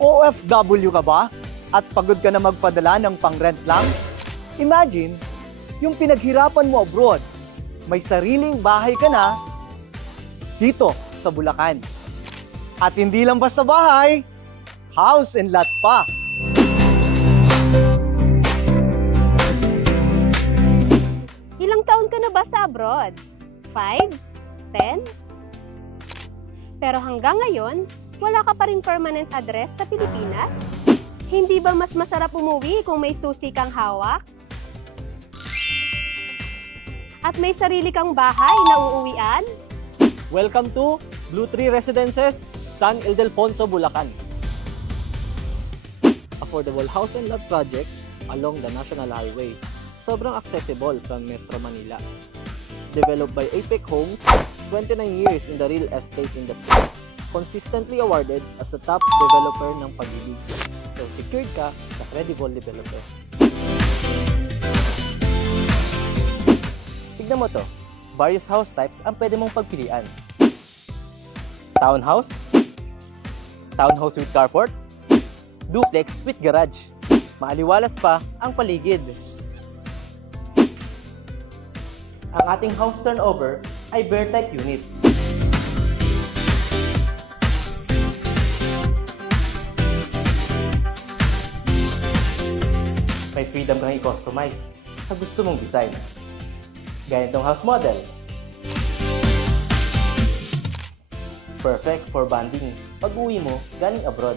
OFW ka ba? At pagod ka na magpadala ng pang-rent lang? Imagine, yung pinaghirapan mo abroad, may sariling bahay ka na dito sa Bulacan. At hindi lang basta bahay, house and lot pa. Ilang taon ka na ba sa abroad? 5? 10? Pero hanggang ngayon, wala ka pa rin permanent address sa Pilipinas? Hindi ba mas masarap umuwi kung may susi kang hawak? At may sarili kang bahay na uuwian? Welcome to Blue Tree Residences, San Ildefonso, Bulacan. Affordable house and lot project along the National Highway. Sobrang accessible from Metro Manila. Developed by Apex Homes, 29 years in the real estate industry. Consistently awarded as the top developer ng Pag-ibig. So secured ka sa credible developer. Tignan mo to, various house types ang pwede mong pagpilian. Townhouse, townhouse with carport, duplex with garage. Maaliwalas pa ang paligid. Ang ating house turnover ay bear type unit. May freedom kang i-customize sa gusto mong design. Gaya itong house model. Perfect for bonding pag uwi mo galing abroad.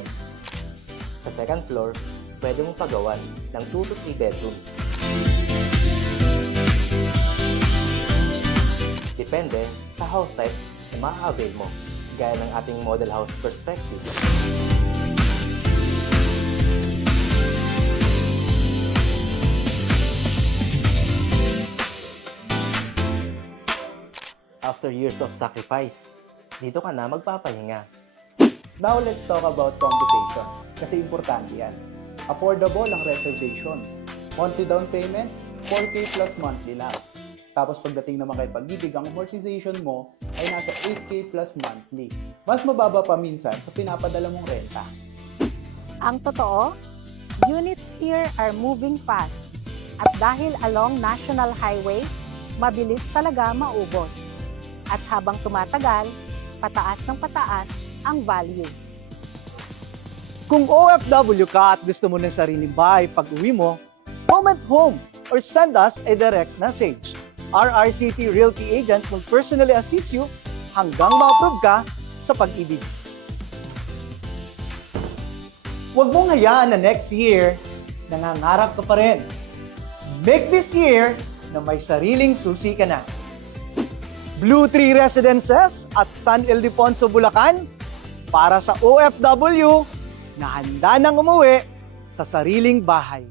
Sa second floor, pwede mong pagawan ng 2 to 3 bedrooms. Depende sa house type na ma-avail mo, gaya ng ating model house perspective. After years of sacrifice, dito ka na magpapahinga. Now let's talk about computation kasi importante yan. Affordable ang reservation. Monthly down payment, 4K plus monthly lang. Tapos pagdating naman kay Pag-ibig, ang amortization mo ay nasa 8K plus monthly. Mas mababa pa minsan sa pinapadala mong renta. Ang totoo, units here are moving fast. At dahil along National Highway, mabilis talaga maubos. At habang tumatagal, pataas ng pataas ang value. Kung OFW ka at gusto mo ng sariling bahay pag uwi mo, comment home or send us a direct message. Our RCT Realty Agent will personally assist you hanggang ma-approve ka sa Pag-ibig. Huwag mong hayaan na next year, nangangarap ka pa rin. Make this year na may sariling susi ka na. Blue Tree Residences at San Ildefonso, Bulacan para sa OFW na handa nang umuwi sa sariling bahay.